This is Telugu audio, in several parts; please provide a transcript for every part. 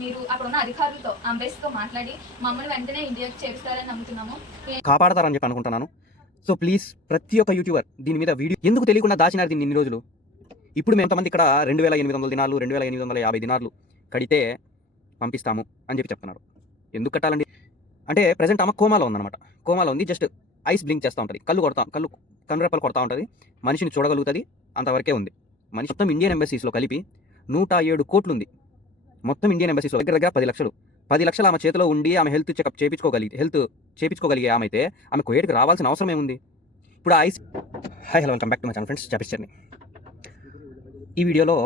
మీరు అక్కడ ఉన్న అధికారులతో అంబేస్తో మాట్లాడి మమ్మల్ని వెంటనే ఇండియాకి చేరుస్తారని నమ్ముతున్నాము. కాపాడతారని చెప్పి అనుకుంటున్నాను. సో ప్లీజ్ ప్రతి ఒక్క యూట్యూబర్ దీని మీద వీడియో ఎందుకు తెలియకుండా దాచినారు దీన్ని ఇన్ని రోజులు. ఇప్పుడు మేము ఎంతమంది ఇక్కడ 2800 దినాలు 2850 దినాలు కడితే పంపిస్తాము అని చెప్పి చెప్తున్నారు. ఎందుకు కట్టాలండి అంటే ప్రజెంట్ ఆమె కోమాలో ఉందన్నమాట. కోమాలో ఉంది, జస్ట్ ఐస్ బ్లింక్ చేస్తూ ఉంటుంది, కన్నురెప్పలు కొడతా ఉంటుంది, మనిషిని చూడగలుగుతుంది, అంతవరకే ఉంది. మనిషి మొత్తం ఇండియన్ ఎంబసీస్లో కలిపి 107 కోట్లు ఉంది. మొత్తం ఇండియన్ ఎంబసీస్లో దగ్గర 10 లక్షలు 10 లక్షలు ఆమె చేతిలో ఉండి ఆమె హెల్త్ చేయించుకోగలిగితే ఆమె అయితే ఆమె కువైట్కి రావాల్సిన అవసరం ఏముంది. ఇప్పుడు ఐస్ hi hello welcome back to my channel friends, జాబిస్ జర్నీ. ఈ వీడియోలో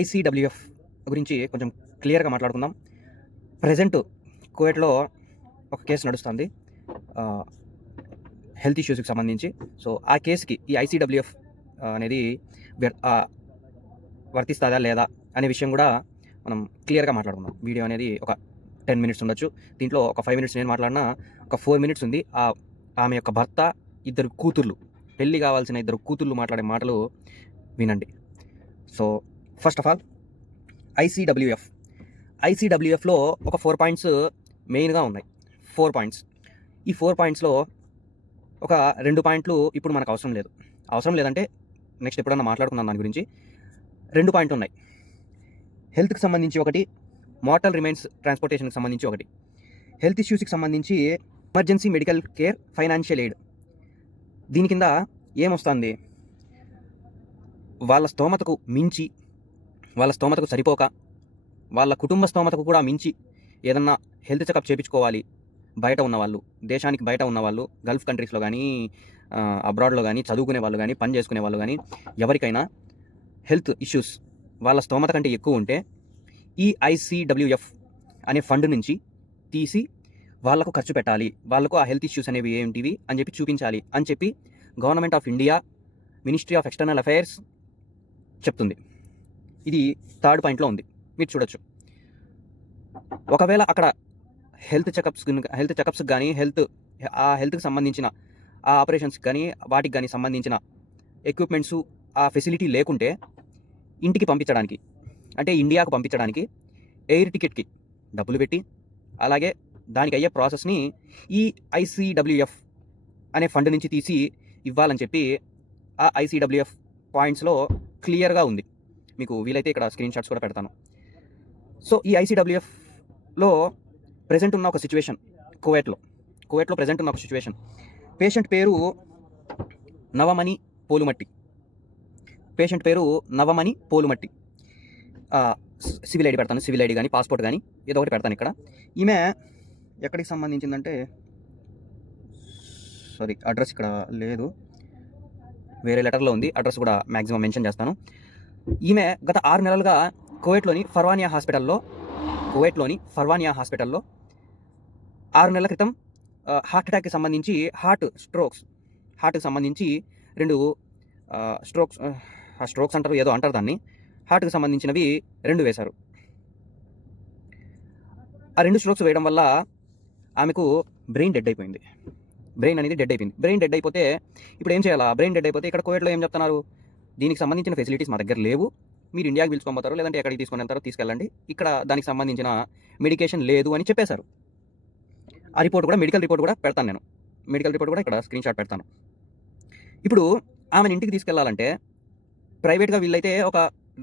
ICWF గురించి కొంచెం క్లియర్గా మాట్లాడుకుందాం. ప్రజెంట్ కువైట్లో ఒక కేసు నడుస్తుంది హెల్త్ ఇష్యూస్కి సంబంధించి. సో ఆ కేసుకి ఈ ICWF అనేది వర్తిస్తుందా లేదా అనే విషయం కూడా మనం క్లియర్గా మాట్లాడుకుందాం. వీడియో అనేది ఒక 10 మినిట్స్ ఉండొచ్చు. దీంట్లో ఒక 5 మినిట్స్ నేను మాట్లాడినా, ఒక 4 మినిట్స్ ఉంది ఆమె యొక్క భర్త, ఇద్దరు కూతుర్లు, పెళ్ళి కావాల్సిన ఇద్దరు కూతుర్లు మాట్లాడే మాటలు వినండి. సో ఫస్ట్ ఆఫ్ ఆల్ ఐసీడబ్ల్యూఎఫ్లో ఒక 4 పాయింట్స్ మెయిన్గా ఉన్నాయి. 4 పాయింట్స్. ఈ 4 పాయింట్స్లో ఒక 2 పాయింట్లు ఇప్పుడు మనకు అవసరం లేదంటే నెక్స్ట్ ఎప్పుడన్నా మాట్లాడుకుందాం దాని గురించి. 2 పాయింట్లు ఉన్నాయి. హెల్త్కి సంబంధించి ఒకటి, మార్టల్ రిమైన్స్ ట్రాన్స్పోర్టేషన్కి సంబంధించి ఒకటి. హెల్త్ ఇష్యూస్కి సంబంధించి emergency medical care financial aid. దీని కింద ఏమొస్తుంది, వాళ్ళ స్తోమతకు మించి, వాళ్ళ స్తోమతకు సరిపోక, వాళ్ళ కుటుంబ స్తోమతకు కూడా మించి ఏదన్నా హెల్త్ చెకప్ చేయించుకోవాలి, బయట ఉన్నవాళ్ళు, దేశానికి బయట ఉన్నవాళ్ళు, గల్ఫ్ కంట్రీస్లో కానీ అబ్రాడ్లో కానీ చదువుకునే వాళ్ళు కానీ పని చేసుకునే వాళ్ళు కానీ ఎవరికైనా హెల్త్ ఇష్యూస్ వాళ్ళ స్తోమత కంటే ఎక్కువ ఉంటే ఈ ICWF అనే ఫండ్ నుంచి తీసి వాళ్ళకు ఖర్చు పెట్టాలి, వాళ్ళకు ఆ హెల్త్ ఇష్యూస్ అనేవి ఏంటివి అని చెప్పి చూపించాలి అని చెప్పి government of India, ministry of external affairs చెప్తుంది. ఇది 3rd పాయింట్లో ఉంది, మీరు చూడొచ్చు. ఒకవేళ అక్కడ హెల్త్ చెకప్స్ కానీ హెల్త్కి సంబంధించిన ఆ ఆపరేషన్స్కి కానీ వాటికి కానీ సంబంధించిన ఎక్విప్మెంట్స్, ఆ ఫెసిలిటీ లేకుంటే ఇంటికి పంపించడానికి, అంటే ఇండియాకు పంపించడానికి ఎయిర్ టికెట్కి డబ్బులు పెట్టి, అలాగే దానికి అయ్యే ప్రాసెస్ని ఈ ICWF అనే ఫండ్ నుంచి తీసి ఇవ్వాలని చెప్పి ఆ ICWF పాయింట్స్లో క్లియర్గా ఉంది. మీకు వీలైతే ఇక్కడ స్క్రీన్ షాట్స్ కూడా పెడతాను. సో ఈ ICWFలో ప్రజెంట్ ఉన్న ఒక సిచ్యువేషన్, కువైట్లో ప్రజెంట్ ఉన్న ఒక సిచ్యువేషన్, పేషెంట్ పేరు నవమణి పోలుమట్టి. సివిల్ ఐడి పెడతాను, సివిల్ ఐడి కానీ పాస్పోర్ట్ కానీ ఏదో ఒకటి పెడతాను. ఇక్కడ ఈమె ఎక్కడికి సంబంధించిందంటే, సారీ అడ్రస్ ఇక్కడ లేదు, వేరే లెటర్లో ఉంది, అడ్రస్ కూడా మ్యాక్సిమం మెన్షన్ చేస్తాను. ఈమె గత 6 నెలలుగా కువైట్లోని ఫర్వానియా హాస్పిటల్లో 6 నెలల క్రితం హార్ట్ అటాక్కి సంబంధించి, హార్ట్కి సంబంధించి 2 స్ట్రోక్స్ అంటారు, ఏదో అంటారు దాన్ని, హార్ట్కి సంబంధించినవి 2 వేశారు. ఆ 2 స్ట్రోక్స్ వేయడం వల్ల ఆమెకు బ్రెయిన్ డెడ్ అయిపోయింది. బ్రెయిన్ డెడ్ అయిపోతే ఇప్పుడు ఏం చేయాలా? బ్రెయిన్ డెడ్ అయిపోతే ఇక్కడ కువైట్లో ఏం చెప్తున్నారు, దీనికి సంబంధించిన ఫెసిలిటీస్ మా దగ్గర లేవు, మీరు ఇండియాకి పిలుచుకోబోతారు, లేదంటే ఎక్కడికి తీసుకొని వెళ్తారో తీసుకెళ్ళండి, ఇక్కడ దానికి సంబంధించిన మెడికేషన్ లేదు అని చెప్పేశారు. ఆ రిపోర్ట్ కూడా, మెడికల్ రిపోర్ట్ కూడా పెడతాను నేను, ఇక్కడ స్క్రీన్ షాట్ పెడతాను. ఇప్పుడు ఆమెను ఇంటికి తీసుకెళ్లాలంటే ప్రైవేట్గా వీళ్ళైతే ఒక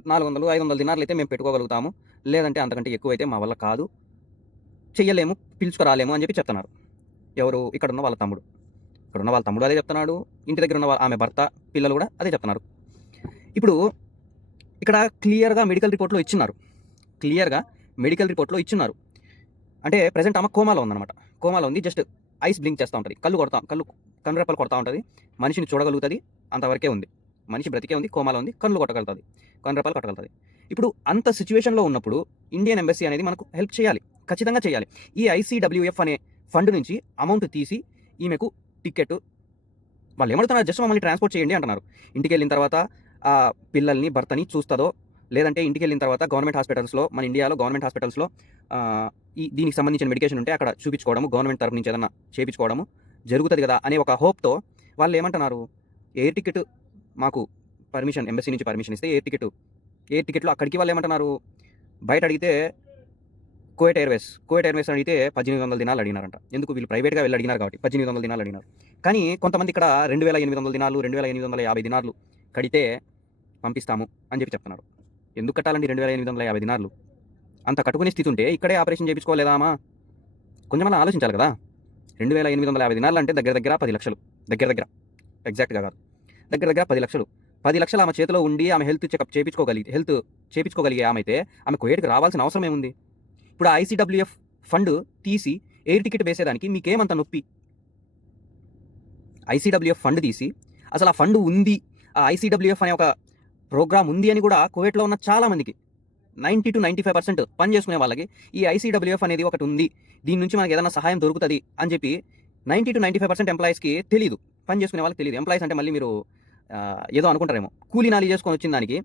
400-500 దినార్లు అయితే మేము పెట్టుకోగలుగుతాము, లేదంటే అంతకంటే ఎక్కువైతే మా వల్ల కాదు, చెయ్యలేము, పిలుచుకురాలేము అని చెప్పి చెప్తున్నారు. ఎవరు? ఇక్కడున్న వాళ్ళ తమ్ముడు అదే చెప్తున్నాడు, ఇంటి దగ్గర ఉన్న ఆమె భర్త, పిల్లలు కూడా అదే చెప్తున్నారు. ఇప్పుడు ఇక్కడ క్లియర్గా మెడికల్ రిపోర్ట్లో ఇచ్చినారు. అంటే ప్రజెంట్ ఆమె కోమాలో ఉంది, జస్ట్ ఐస్ బ్లింక్ చేస్తూ ఉంటుంది, కన్నురెప్పలు కొడతా ఉంటుంది, మనిషిని చూడగలుగుతుంది, అంతవరకే ఉంది, మనిషి బ్రతికే ఉంది, కోమాలో ఉంది, కన్నురెప్పలు కొట్టగలుగుతుంది. ఇప్పుడు అంత సిచ్యువేషన్లో ఉన్నప్పుడు ఇండియన్ ఎంబసీ అనేది మనకు హెల్ప్ చేయాలి, ఖచ్చితంగా చేయాలి. ఈ ICWF అనే ఫండ్ నుంచి అమౌంట్ తీసి ఈమెకు టికెట్, వాళ్ళు ఏమడుతున్నారు, జస్ట్ మమ్మల్ని ట్రాన్స్పోర్ట్ చేయండి అంటున్నారు. ఇంటికి వెళ్ళిన తర్వాత ఆ పిల్లల్ని, భర్తని చూస్తుందో, లేదంటే ఇంటికి వెళ్ళిన తర్వాత గవర్నమెంట్ హాస్పిటల్స్లో, మన ఇండియాలో గవర్నమెంట్ హాస్పిటల్స్లో దీనికి సంబంధించిన మెడికేషన్ ఉంటే అక్కడ చూపించుకోవడము, గవర్నమెంట్ తరఫు నుంచి ఏదన్నా చేయించుకోవడము జరుగుతుంది కదా అనే ఒక హోప్తో వాళ్ళు ఏమంటున్నారు, ఎయిర్ టికెట్ మాకు పర్మిషన్, ఎంబసీ నుంచి పర్మిషన్ ఇస్తే ఎయిర్ టికెట్లో అక్కడికి వాళ్ళు ఏమంటున్నారు, బయట అడిగితే కువైట్ ఎయిర్వేస్ అడిగితే 1800 దినాలు అడిగినారంట. ఎందుకు? వీళ్ళు ప్రైవేట్‌గా వెళ్ళి అడిగినారు కాబట్టి 1800 దినాలు అడిగినారు. కానీ కొంతమంది ఇక్కడ 2800 దినాలు, 2850 దినార్లు కడితే పంపిస్తాము అని చెప్పి చెప్తున్నారు. ఎందుకు కట్టాలండి 2850 దినార్లు? అంత కట్టుకునే స్థితి ఉంటే ఇక్కడే ఆపరేషన్ చేయించుకోలేదా అమ్మా? కొంచెమన్నా ఆలోచించాలి కదా! 2850 దినార్లు అంటే దగ్గర దగ్గర 10 లక్షలు. దగ్గర ఎగ్జాక్ట్‌గా కాదు. దగ్గర 10 లక్షలు. 10 లక్షలు ఆమె చేతిలో ఉండి ఆమె హెల్త్ చేపించుకోగలిగే ఆమె అయితే ఆమె కువైట్‌కి రావాల్సిన అవసరం ఏముంది? ఇప్పుడు ఆ ఐసీడబ్ల్యూఎఫ్ ఫండ్ తీసి ఎయిర్ టికెట్ వేసేదానికి మీకేమంత నొప్పి? ఐసీడబ్ల్యూఎఫ్ ఫండ్ తీసి అసలు ఆ ఫండ్ ఉంది, ఆ ఐసీడబ్ల్యూఎఫ్ అనే ఒక ప్రోగ్రామ్ ఉంది అని కూడా కువైట్లో ఉన్న చాలామందికి 90-95% పని చేసుకునే వాళ్ళకి ఈ ఐసీడబ్ల్యూఎఫ్ అనేది ఒకటి ఉంది, దీని నుంచి మనకి ఏదైనా సహాయం దొరుకుతుంది అని చెప్పి 90-95% ఎంప్లాయీస్కి తెలియదు. పని చేసుకునే వాళ్ళకి తెలియదు. ఎంప్లాయీస్ అంటే మళ్ళీ మీరు ఏదో అనుకుంటారేమో, కూలీ నాలి చేసుకొని వచ్చిన దానికి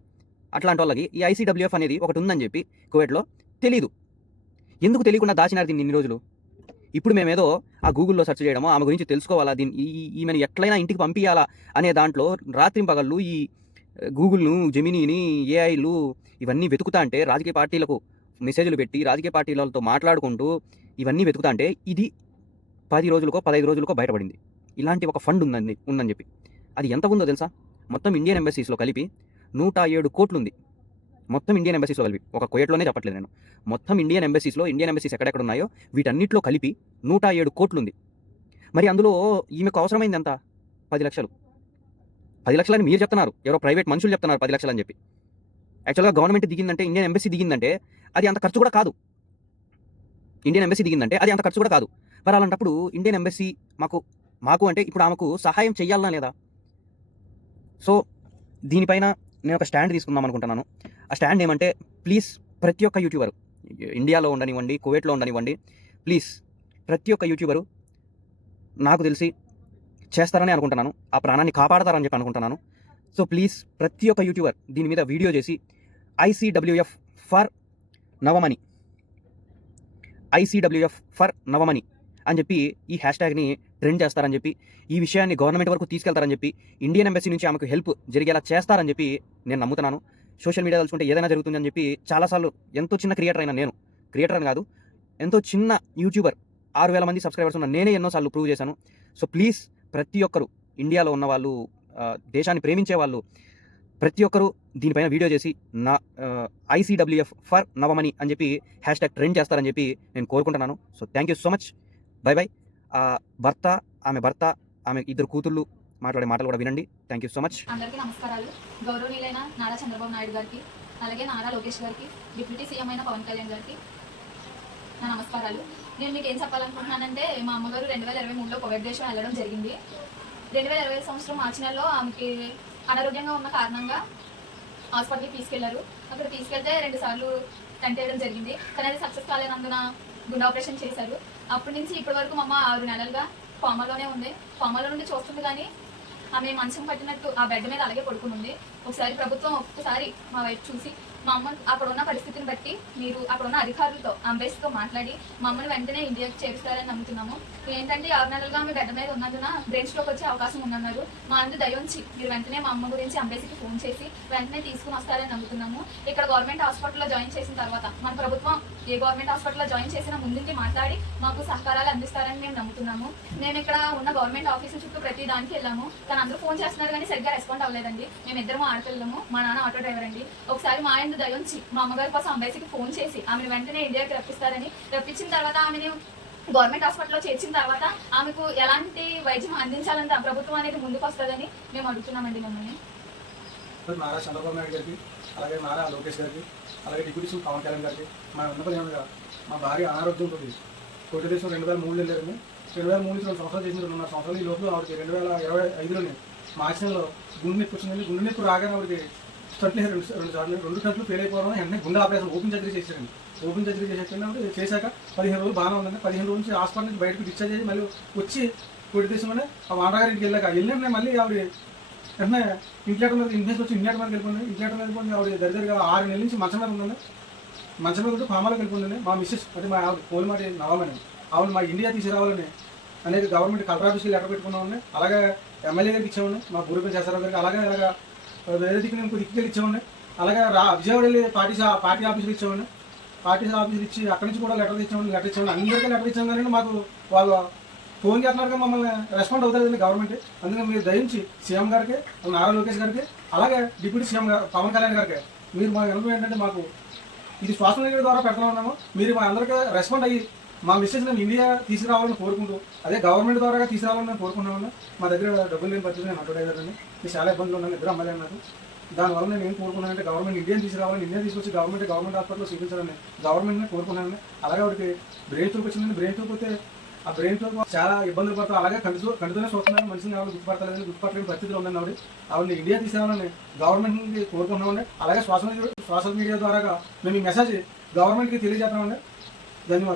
అట్లాంటి వాళ్ళకి ఈ ఐసీడబ్ల్యూఎఫ్ అనేది ఒకటి ఉందని చెప్పి కువైట్లో తెలీదు. ఎందుకు తెలియకుండా దాచినారు దీన్ని ఇన్ని రోజులు? ఇప్పుడు మేమేదో ఆ గూగుల్లో సెర్చ్ చేయడమో, ఆమె గురించి తెలుసుకోవాలా, ఈమెను ఎట్లయినా ఇంటికి పంపించాలా అనే దాంట్లో రాత్రింపగళ్ళు ఈ గూగుల్ను, జెమినీని, ఏఐలు ఇవన్నీ వెతుకుతా అంటే, రాజకీయ పార్టీలకు మెసేజ్లు పెట్టి రాజకీయ పార్టీలతో మాట్లాడుకుంటూ ఇవన్నీ వెతుకుతా అంటే ఇది 10 రోజులకో 15 రోజులకో బయటపడింది. ఇలాంటి ఒక ఫండ్ ఉందని చెప్పి. అది ఎంత ఉందో తెలుసా? మొత్తం ఇండియన్ ఎంబసీస్లో కలిపి 107 కోట్లు ఉంది. మొత్తం ఇండియన్ ఎంబసీస్లో కలిపి, ఒక కువైట్లోనే చెప్పట్లేదు నేను, మొత్తం ఇండియన్ ఎంబసీస్ ఎక్కడెక్కడ ఉన్నాయో వీటన్నిటిలో కలిపి 107 కోట్లు ఉంది. మరి అందులో ఈమెకు అవసరమైంది ఎంత? 10 లక్షలు. 10 లక్షలని మీరు చెప్తున్నారు, ఎవరో ప్రైవేట్ మనుషులు చెప్తున్నారు 10 లక్షలు అని చెప్పి. యాక్చువల్గా గవర్నమెంట్ దిగిందంటే, ఇండియన్ ఎంబసీ దిగిందంటే అది అంత ఖర్చు కూడా కాదు. మరి అలాంటప్పుడు ఇండియన్ ఎంబసీ మాకు అంటే ఇప్పుడు ఆమెకు సహాయం చెయ్యాలనా లేదా? సో దీనిపైన నేను ఒక స్టాండ్ తీసుకుందాం అనుకుంటున్నాను. ఆ స్టాండ్ ఏమంటే, ప్లీజ్ ప్రతి ఒక్క యూట్యూబరు, ఇండియాలో ఉండనివ్వండి, కువైట్లో ఉండనివ్వండి, ప్లీజ్ ప్రతి ఒక్క యూట్యూబరు నాకు తెలిసి చేస్తారని అనుకుంటున్నాను, ఆ ప్రాణాన్ని కాపాడతారని చెప్పి అనుకుంటున్నాను. సో ప్లీజ్ ప్రతి ఒక్క యూట్యూబర్ దీని మీద వీడియో చేసి ఐసీడబ్ల్యూఎఫ్ ఫర్ నవమని అని చెప్పి ఈ హ్యాష్ట్యాగ్ని ట్రెండ్ చేస్తారని చెప్పి, ఈ విషయాన్ని గవర్నమెంట్ వరకు తీసుకెళ్తారని చెప్పి, ఇండియన్ ఎంబసీ నుంచి ఆమెకు హెల్ప్ జరిగేలా చేస్తారని చెప్పి నేను నమ్ముతున్నాను. సోషల్ మీడియా తలుచుకుంటే ఏదైనా జరుగుతుందని చెప్పి చాలాసార్లు, ఎంతో చిన్న క్రియేటర్ అయినా నేను, క్రియేటర్ అని కాదు, ఎంతో చిన్న యూట్యూబర్, 6000 మంది సబ్స్క్రైబర్స్ ఉన్న నేనే ఎన్నోసార్లు ప్రూవ్ చేశాను. సో ప్లీజ్ ప్రతి ఒక్కరు, ఇండియాలో ఉన్న వాళ్ళు, దేశాన్ని ప్రేమించే వాళ్ళు ప్రతి ఒక్కరూ దీనిపైన వీడియో చేసి నా ఐసీడబ్ల్యూఎఫ్ ఫర్ నవమని అని చెప్పి హ్యాష్ట్యాగ్ ట్రెండ్ చేస్తారని చెప్పి నేను కోరుకుంటున్నాను. So thank you so much. By. ఆమె భర్త, ఆమె 2 కూతుళ్ళు మాట్లాడే మాటలు కూడా వినండి. Thank you so much. అందరికీ నమస్కారాలు. గౌరవనీయులైన నారా చంద్రబాబు నాయుడు గారికి, అలాగే నారా లోకేష్ గారికి, డిప్యూటీ సీఎం అయిన పవన్ కళ్యాణ్ గారికి నా నమస్కారాలు. నేను మీకు ఏం చెప్పాలనుకుంటున్నానంటే, మా అమ్మగారు 2023లో కువైట్ దేశం వెళ్ళడం జరిగింది. 2020 సంవత్సరం మార్చి నెలలో ఆమెకి అనారోగ్యంగా ఉన్న కారణంగా హాస్పిటల్కి తీసుకెళ్లారు. అక్కడ తీసుకెళ్తే 2 సార్లు టెంట్ వేయడం జరిగింది, కానీ అది సక్సెస్ కాలేనందున గుండె ఆపరేషన్ చేశారు. అప్పటి నుంచి ఇప్పటి వరకు మా అమ్మ 6 నెలలుగా కోమాలోనే ఉంది. కోమాలో నుండి చూస్తుంది, కానీ ఆమె మంచం పట్టినట్టు ఆ బెడ్ మీద అలాగే పడుకుని ఉంది. ఒకసారి ప్రభుత్వం ఒక్కసారి మా వైపు చూసి, మా అమ్మ అక్కడ ఉన్న పరిస్థితిని బట్టి మీరు అక్కడ ఉన్న అధికారులతో, అంబేస్తో మాట్లాడి మమ్మల్ని వెంటనే ఇండియాకి చేరుస్తారని నమ్ముతున్నాము. ఏంటంటే 6 నెలలుగా ఆమె బెడ్ మీద ఉన్నందున బ్రెయిన్ స్ట్రోక్ వచ్చే అవకాశం ఉందన్నారు. మా అందరూ దయించి మీరు వెంటనే మా అమ్మ గురించి అంబేసీకి ఫోన్ చేసి వెంటనే తీసుకుని వస్తారని నమ్ముతున్నాము. ఇక్కడ గవర్నమెంట్ హాస్పిటల్లో జాయిన్ చేసిన తర్వాత మన ప్రభుత్వం ఏ గవర్నమెంట్ హాస్పిటల్లో జాయిన్ చేసినా ముందుండి మాట్లాడి మాకు సహకారాలు అందిస్తారని మేము నమ్ముతున్నాము. మేము ఇక్కడ ఉన్న గవర్నమెంట్ ఆఫీసు చుట్టూ ప్రతి దానికి వెళ్ళాము, కానీ అందరూ ఫోన్ చేస్తున్నారు కానీ సరిగ్గా రెస్పాండ్ అవ్వలేదండి. మేము 2 ఆడపిల్లము, మా నాన్న ఆటో డ్రైవర్ అండి. ఒకసారి మా ఆయన దయించి మా అమ్మగారి కోసం అంబేసీకి ఫోన్ చేసి ఆమెను వెంటనే ఇండియాకి రప్పించిన తర్వాత, ఆమెను గవర్నమెంట్ హాస్పిటల్లో చేర్చిన తర్వాత ఆమెకు ఎలాంటి వైద్యం అందించాలంటే ప్రభుత్వం అనేది ముందుకు వస్తుందని మేము అడుగుతున్నామండి మిమ్మల్ని. నారా చంద్రబాబు నాయుడు గారికి, అలాగే నారా లోకేష్ గారికి, అలాగే డిప్యూటీ సీఎం పవన్ కళ్యాణ్ గారికి మా ఉన్నపరిగా మా భార్య అనారోగ్యంతో కోటి దేశం 2003 వెళ్ళారండి. 2003 నుంచి 2 సంవత్సరాలు చేసిన 2.5 సంవత్సరాలు. ఈ లోపల ఆవిడకి 2025లోనే మార్చి నెలలో గుండె నొప్పి వచ్చిందండి. గుండె నొప్పి రాగానే ఆవిడకి స్టంట్లు 2 స్టంట్లు ఫెయిల్ అయిపోవడం, వెంటనే గుండె ఆపరేషన్ ఓపెన్ సర్జరీ చేశారండి. ఓపెన్ సర్జరీ చేశాక 15 రోజులు బాగానే ఉందండి. 15 రోజుల నుంచి హాస్పిటల్ నుంచి బయటకు డిశ్చార్జ్ చేసి మళ్ళీ వచ్చి కోటి దేశంలోనే ఆ వాండగారింటికి వెళ్ళిన మళ్ళీ ఆవిడ వెంటనే ఇంట్లేటర్ మీద ఇన్ఫెక్షన్ వచ్చి ఇంట్లేటర్ మీదకి వెళ్ళిపోయింది. ఆవిడ దగ్గరగా 6 నెలల నుంచి మంచం మీద ఉందండి. మంచం మీద ఉంటే ఫామాలోకి వెళ్ళిపోయిందండి. మా మిస్సెస్ అంటే మా ఆవిడ పోలిమాటి నవ్వమని ఆవిడ మా ఇండియా తీసుకురావాలని అనేది గవర్నమెంట్ కలెక్టర్ ఆఫీస్కి లెటర్ పెట్టుకున్నామండి. అలాగే ఎమ్మెల్యే గారికి ఇచ్చామండి, మా గురుపేట చేస్తారు గారికి. అలాగే వేరే దిక్కు నేను దిక్కుకెళ్ళి ఇచ్చామండి. అలాగే విజయవాడ వెళ్ళి పార్టీ ఆఫీస్కి ఇచ్చామండి. ఆర్టీసీ ఆఫీసులు ఇచ్చి అక్కడి నుంచి కూడా లెటర్ ఇచ్చామని అందరికీ లెటర్ ఇచ్చాం కానీ మాకు వాళ్ళు ఫోన్ చేస్తున్నారు మమ్మల్ని రెస్పాండ్ అవుతారు గవర్నమెంట్. అందుకని మీరు దయించి సీఎం గారికి, నారా లోకేష్ గారికి, అలాగే డిప్యూటీ సీఎం గారు పవన్ కళ్యాణ్ గారికి మీరు మా వినపం ఏంటంటే, మాకు ఇది సోషల్ మీడియా ద్వారా పెడతా ఉన్నాము, మీరు మా అందరికీ రెస్పాండ్ అయ్యి మా మిస్సెస్ నేను ఇండియా తీసుకురావాలని కోరుకుంటూ, అదే గవర్నమెంట్ ద్వారా తీసుకురావాలని మేము కోరుకుంటున్నామని. మా దగ్గర డబ్బులు లేని పరిస్థితి, నేను అడ్వర్టైజర్ అండి, నేను చాలా ఇబ్బందులు ఉన్నాను, ఇద్దరు అమ్మాయిలు నాకు. దానివల్ల నేను ఏం కోరుకున్నానంటే, గవర్నమెంట్ ఇండియా తీసుకురావాలని, ఇండియా తీసుకొచ్చి గవర్నమెంట్ హాస్పిటల్లో చూపించాలని గవర్నమెంట్ని కోరుకున్నాను. అలాగే వాడికి బ్రెయిన్ స్ట్రోక్ వచ్చిందండి. బ్రెయిన్ స్ట్రోక్ వస్తే ఆ బ్రెయిన్ స్ట్రోక్ చాలా ఇబ్బందులు పడతాం. అలాగే కంటితోనే చూస్తున్నాను, మనిషిని కావాలి గుర్తుపట్టలేని పరిస్థితిలో ఉందండి. ఆవిడని ఇండియా తీసుకురావాలని గవర్నమెంట్కి కోరుకుంటున్నామండి. అలాగే సోషల్ మీడియా ద్వారా మేము ఈ మెసేజ్ గవర్నమెంట్కి తెలియజేస్తామండి. ధన్యవాదాలు.